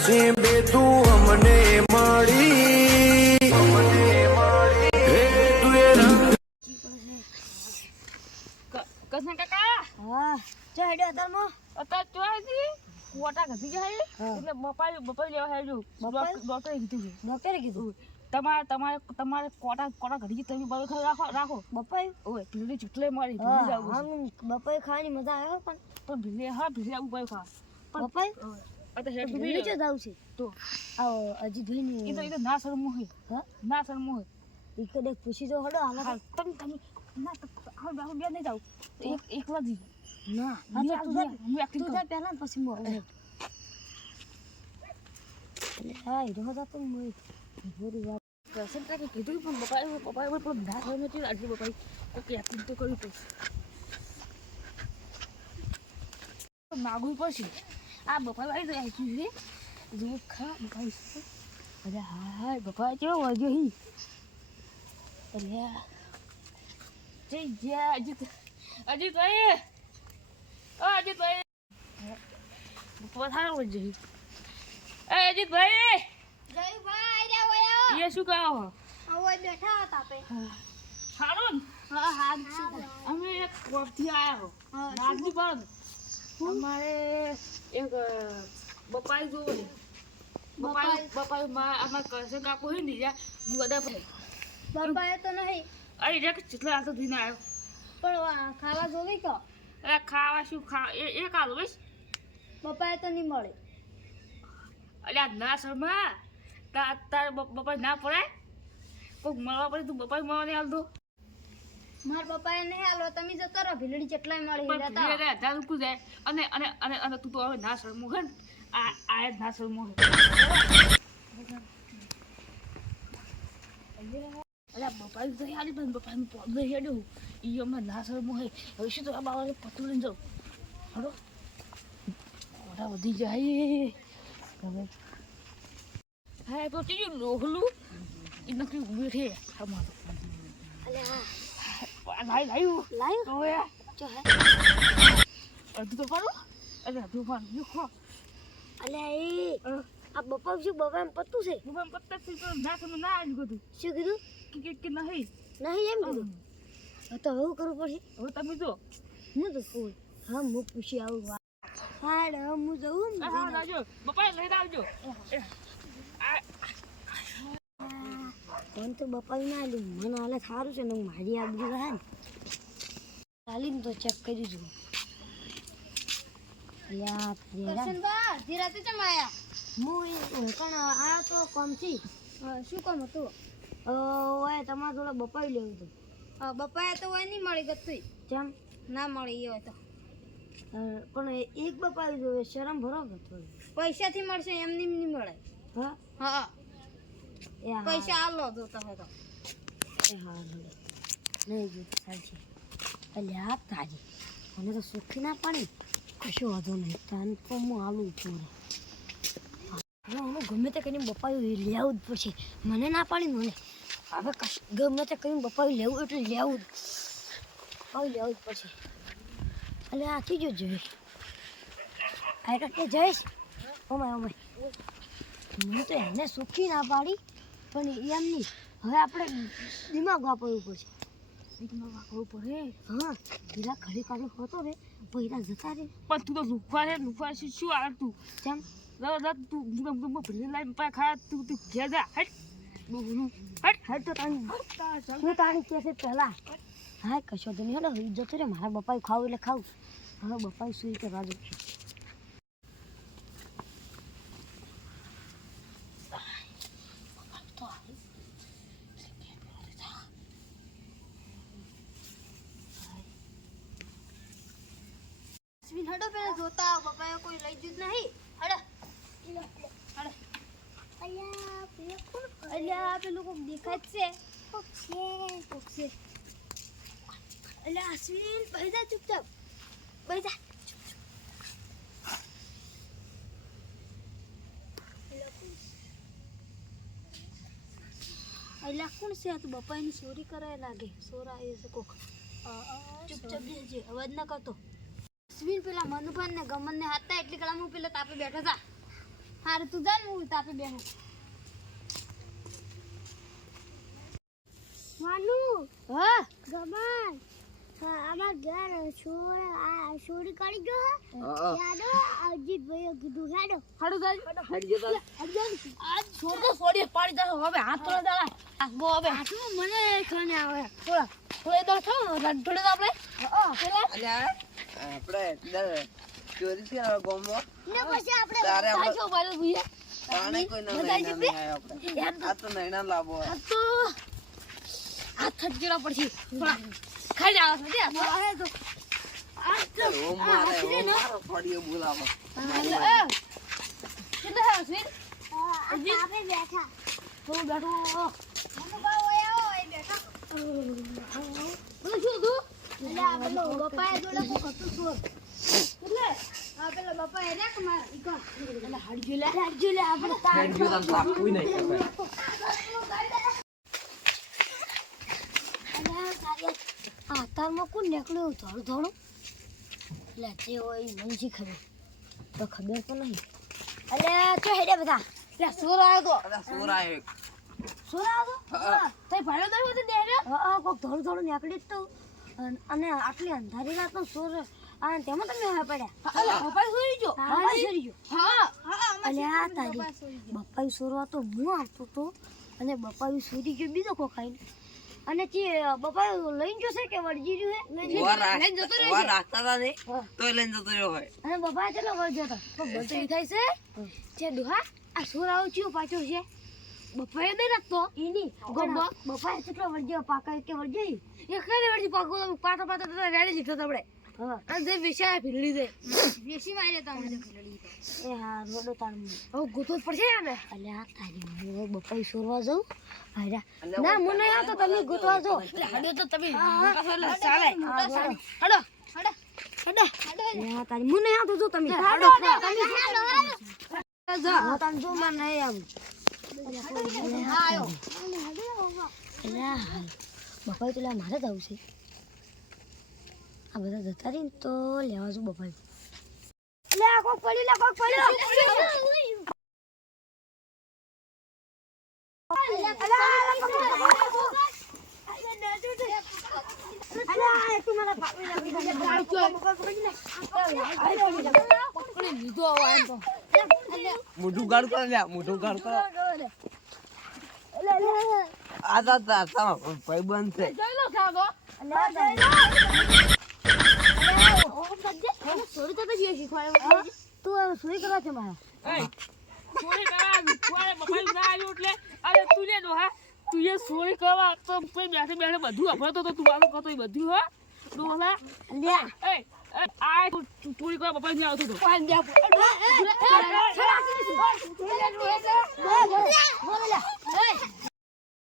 નસીબે તું અમને મળી હે તું એ રંગ કસન કાકા હા ચા હેડે અતારમાં અત્યારે ચોથી કોટા ઘસી જાય એટલે બપાઈ લેવા હેડજો ડોક્ટરે કીધું તમારે કોટા ઘડી તમે બધું રાખો બપાઈ ઓય ભીલી ચૂટલે મારી ભીલી જાવ આમ બપાઈ ખાવાની મજા આવે પણ ભીલી ભીલી આવું ભાઈ ખા બપાઈ અત્યારે હેડ ભીલી ચો જાવ છે તો આવો હજી ભીની એ તો ના શરમું હે હા ના શરમું હે ઈ કદે પૂછી તો હડો હાલ તમે ના હું બે નહીં જાઉં એકલા જ ના તું જા પહેલા પછી મો હા ઈ રહો તો મોય પૂરી વાત કસન કાકે કીધું પણ બપાઈ પણ ના હોય નથી આજે બપાઈ ઓકે એક્ટિંગ તો કરવી પડશે માગવું પડશે આ બપાઈ આવી જાય છે જો ખા બપાઈ અરે હા બપાઈ કેવો વાગ્યો હી અરે જય જય અજીતભાઈ અજીતભાઈ બપાઈ થાર વજ જઈ અજીતભાઈ જયભાઈ રે ઓયો ये શું કહો ઓય બેઠા હતા પે સારું હા હા અમે એક કોફથી આયા હો રાજની બંધ અમારે એક બપાઈ જોવે બપાઈ માં અમાર કરશે કાકો હે ને જા ગોડા પર બપાઈ તો નહીં અરે જે કેટલા હાલ તો ધીને આવ્યો પણ ખાવા જોવી કો એ ખાવા શું એ કાલો બસ બપાઈ તો નહીં મળે અલ્યા ના શર્મા તાર બપાઈ ના પડે કોઈક મળવા પડે તું બપાઈ મળવા નહીં હાલતો માર બપાએ નહીં હાલો તમે જતો રહો ભીલડી જેટલાય મળે પણ ધીરે રૂકું જાય અને તું તો હવે ના શરમું હે ને આ જ ના શરમું હે અલ્યા બપાઈ તો હાલી પણ બપાઈનું પગ હેડ્યું ઈ અમે ના શરમું હે હવે શું તો આ બાવાને પતું લઈને જાઉં હલો મોટા વધી જાય હવે હા તો તીજું લોહલું એ નક્કી ઉભી છે અમારું અલ્યા લાયું લાયું હવે જો હે અડધું તો પાડો અરે અડધું પાડો ખો અલ્યા એ આ બપા શું બપા એમ પતું છે હું પણ પત્તા થી તો ના તમે ના આવ્યું બધું શું કીધું કે નહીં નહીં એમ કીધું તો હવે કરવું પડશે હવે તમે જો હું તો કહું હા હું પૂછી આવું હા હું જઉં હા લાવજો બપાઈ લઈને આવજો પણ તો બપાઈ ના લે મને હાલે સારું છે ને મારી આબરૂ રહે ને ચાલીને તો ચેક કરી જુઓ અલ્યા કરશનબા ધીરાતે ચમ આયા હું કણ આ તો કોમથી શું કામ હતું ઓય તમારા જોડે બપાઈ લેવું હતું બપાઈ તો ઓય નહીં મળી ગતું કેમ ના મળી હોય તો પણ એક બપાઈ જોવે શરમ ભરો કે પૈસાથી મળશે એમની નહીં મળે હા હા પૈસા આલો જોતા હોય તો એ હા નહીં જોતું સાચી અલ્યા તાજી મને તો સુખી ના પાડી કશો વાંધો નહીં તાન તો હું આલું છું હું ગમે તે કરીને બપાયું લઈ આવવું જ પડશે મને ના પાડી મને હવે ગમે તે કરીને બપાયું લેવું એટલે લેવું જ બપાયું લેવું જ પડશે એટલે આથી જો જોઈશ આ કે જઈશ ઓમાય મને તો એને સુખી ના પાડી પણ એમ નહીં હવે આપણે દિમાગ વાપરવું પડશે દિમાગ વાપરવું પડે હા પેલા ઘડી કાઢો હોતો રે પૈસા જતા રે પણ તું તો લુખવા છે શું આ તું કેમ તું ભીલી લાઈન પાસે ખા તું ઘેર જા હટ હટ તો તાણી કહેશે પહેલા હા કશો તો નહીં હેડો જતો રે મારા બપાઈ ખાવું એટલે ખાવું હવે બપાઈ સુઈ કે બાજુ હડો પેલા જોતા બપાએ કોઈ લઈ જ નહીં હડો અલ્યા પેલું કોક દેખાય છે અલ્યા અશ્વિન બેસા ચૂપચાપ બેસા અલ્યા કોણ છે આ તો બપાઈની ચોરી કરાય લાગે ચોરા આવ્યો છે કોક ચૂપચાપ બેસજે અવાજ ના કરતો અશ્વિન પેલા મનુભાઈ ને ગમન ને હતા એટલી કળા હું પેલા તાપે બેઠા હતા હારું તું જા ને હું તાપે બેહું માનુ હા ગમન અમાર ઘર ચોરી કરી ગયો યાદો અજીતભાઈએ કીધું હેડો હાડું જાય હાડી જતા આજ છોડ તો છોડી પાડી દે હવે હાથ થોડા દાડા આસબો હવે હાથમાં મને ખાને આવે થોડા થોડે દાડા છો થોડે આપણે પેલા અલ્યા આપણે ચોરી છે ગોમો ને પછી આપણે તારે આપણે સાચો બારે ભૂયા પાણી કોઈ ના નહીં આપણે આ તો નૈના લાવો આ તો આ થજડા પડશે થોડા ખાઈ જાવ છે દે આ તો આ તો ઓ મારે ફળિયો બોલાવો કેટલા હા સ્વીટ આપણે બેઠા તો બેઠો મને બાવ આયો એ બેઠા બોલ શું તું એટલે આ પેલો બપાએ જોડે કોક હતું ચોર એટલે આ પેલો બપાએ રે કમાર ઈકો એટલે હાડજો લે આપણે તાર હેડ્યું તમ કોઈ નહીં આ તારમાં કોણ નીકળ્યું થોડું થોડું એટલે તે હોય મને શી ખબર તો ખબર તો નહીં એટલે તો હેડે બધા લે સોર આવ્યો તો અરે સોરાય સોર આવ્યો તો તઈ ભાડો દઈ હતો દે રે હા કોક થોડું થોડું નીકળી તો અને આટલી અંધારી રાતનો સોર આ તેમાં તમે પડ્યા અલે પપ્પા સોરી જો હા સરી ગયો હા અલે આ તારી બપ્પાઈ સોરવા તો હું આવતો તો અને બપ્પાઈ સોરી ગયો બીજો કો ખાઈને અને તે બપ્પાઈ લઈને જશે કે વળજી રહ્યું વાર રાખતા હતા ને તો લઈને જતો રહ્યો હોય અને બપ્પા ચલો વળજો તો બતો ઈ થાય છે છે દુહા આ સોર આવું ચિયો પાછો છે બપ્પાએ દઈ રાખતો એની ગોમ્બો બપ્પાએ કેટલો વળજો પાકા કે વળજી એ કઈ વળી પાકો પાટા પાટા તો રેડી લીધો તબડે હા અને તે વિષય ભીલી દે બેસી મારે તમને એ હા રોડો તાણ હવે ગોતો જ પડશે ને અલે આ તારી હું બપ્પાઈ સોરવા જાઉં આયા ના મને આ તો તમે ગોતવા જો એટલે હડે તો તમે હા, ચાલે હડો હડે આ તારી મને આ તો જો તમે હાડો, તમે જા હા તમે જો મને આમ હા આયો એટલે બપાઈ તો મારે જ આવશે આ બધા જતા રહી ને તો લેવા છું બપાઈ લે કોક પડ્યું લે કોક પડ્યું લીધો આમ તો મોઢું ગાળ કરો લ્યા મોઢું ગાળ કરો આ તો ભાઈ બંધ છે જોઈ લો સાગો સોરી તો જઈએ શીખવાડે તું હવે સોરી કરવા છે મારા સોરી કરવા કોણે બફાઈ ના આવ્યો એટલે અરે તું લે દો હા તું એ સોરી કરવા તો કોઈ બેઠે બેઠે બધું અફરતો તો તું આલો કતો બધું હો ડોલા લે એ આ ચોરી કરવા બફાઈ નહીં આવતો તો પાન દે બોલ લે